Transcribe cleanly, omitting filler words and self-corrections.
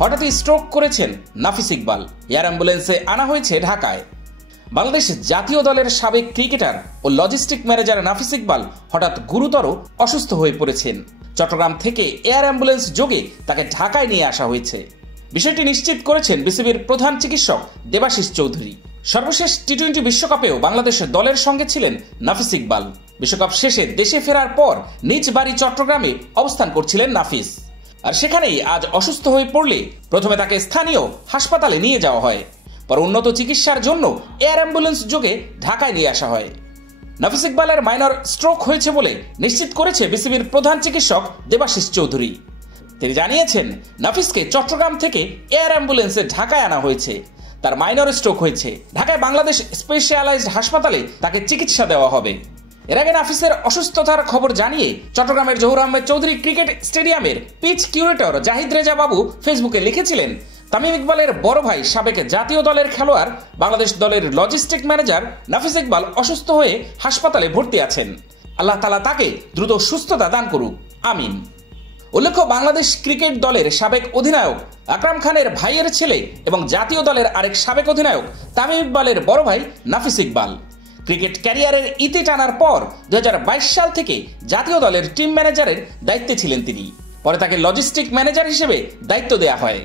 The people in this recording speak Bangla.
হঠাৎই স্ট্রোক করেছেন নাফিস ইকবাল। এয়ার অ্যাম্বুলেন্সে আনা হয়েছে ঢাকায়। বাংলাদেশ জাতীয় দলের সাবেক ক্রিকেটার ও লজিস্টিক ম্যানেজার নাফিস ইকবাল হঠাৎ গুরুতর অসুস্থ হয়ে পড়েছেন। চট্টগ্রাম থেকে এয়ার অ্যাম্বুলেন্স যোগে তাকে ঢাকায় নিয়ে আসা হয়েছে। বিষয়টি নিশ্চিত করেছেন বিসিবির প্রধান চিকিৎসক দেবাশিস চৌধুরী। সর্বশেষ টি-20 বিশ্বকাপেও বাংলাদেশ দলের সঙ্গে ছিলেন নাফিস ইকবাল। বিশ্বকাপ শেষে দেশে ফেরার পর নিজ বাড়ি চট্টগ্রামে অবস্থান করছিলেন নাফিস। আর সেখানেই আজ অসুস্থ হয়ে পড়লে প্রথমে তাকে স্থানীয় হাসপাতালে নিয়ে যাওয়া হয়, পর উন্নত চিকিৎসার জন্য এয়ার অ্যাম্বুলেন্স যোগে ঢাকায় নিয়ে আসা হয়। নাফিস ইকবালের মাইনর স্ট্রোক হয়েছে বলে নিশ্চিত করেছে বিসিবির প্রধান চিকিৎসক দেবাশিস চৌধুরী। তিনি জানিয়েছেন, নাফিসকে চট্টগ্রাম থেকে এয়ার অ্যাম্বুলেন্সে ঢাকায় আনা হয়েছে। তার মাইনর স্ট্রোক হয়েছে। ঢাকায় বাংলাদেশ স্পেশালাইজড হাসপাতালে তাকে চিকিৎসা দেওয়া হবে। এর আগে নাফিসের অসুস্থতার খবর জানিয়ে চট্টগ্রামের জহুর আহমেদ চৌধুরী ক্রিকেট স্টেডিয়ামের পিচ কিউরেটর জাহিদ রেজা বাবু ফেসবুকে লিখেছিলেন, তামিম ইকবালের বড় ভাই সাবেক জাতীয় দলের খেলোয়াড় বাংলাদেশ দলের লজিস্টিক ম্যানেজার নাফিস ইকবাল অসুস্থ হয়ে হাসপাতালে ভর্তি আছেন। আল্লাহ তাআলা তাকে দ্রুত সুস্থতা দান করুক, আমিন। উল্লেখ্য, বাংলাদেশ ক্রিকেট দলের সাবেক অধিনায়ক আকরাম খানের ভাইয়ের ছেলে এবং জাতীয় দলের আরেক সাবেক অধিনায়ক তামিম ইকবালের বড় ভাই নাফিস ইকবাল। ক্রিকেট ক্যারিয়ারের ইতি টানার পর 2022 সাল থেকে জাতীয় দলের টিম ম্যানেজারের দায়িত্বে ছিলেন তিনি। পরে তাকে লজিস্টিক ম্যানেজার হিসেবে দায়িত্ব দেওয়া হয়।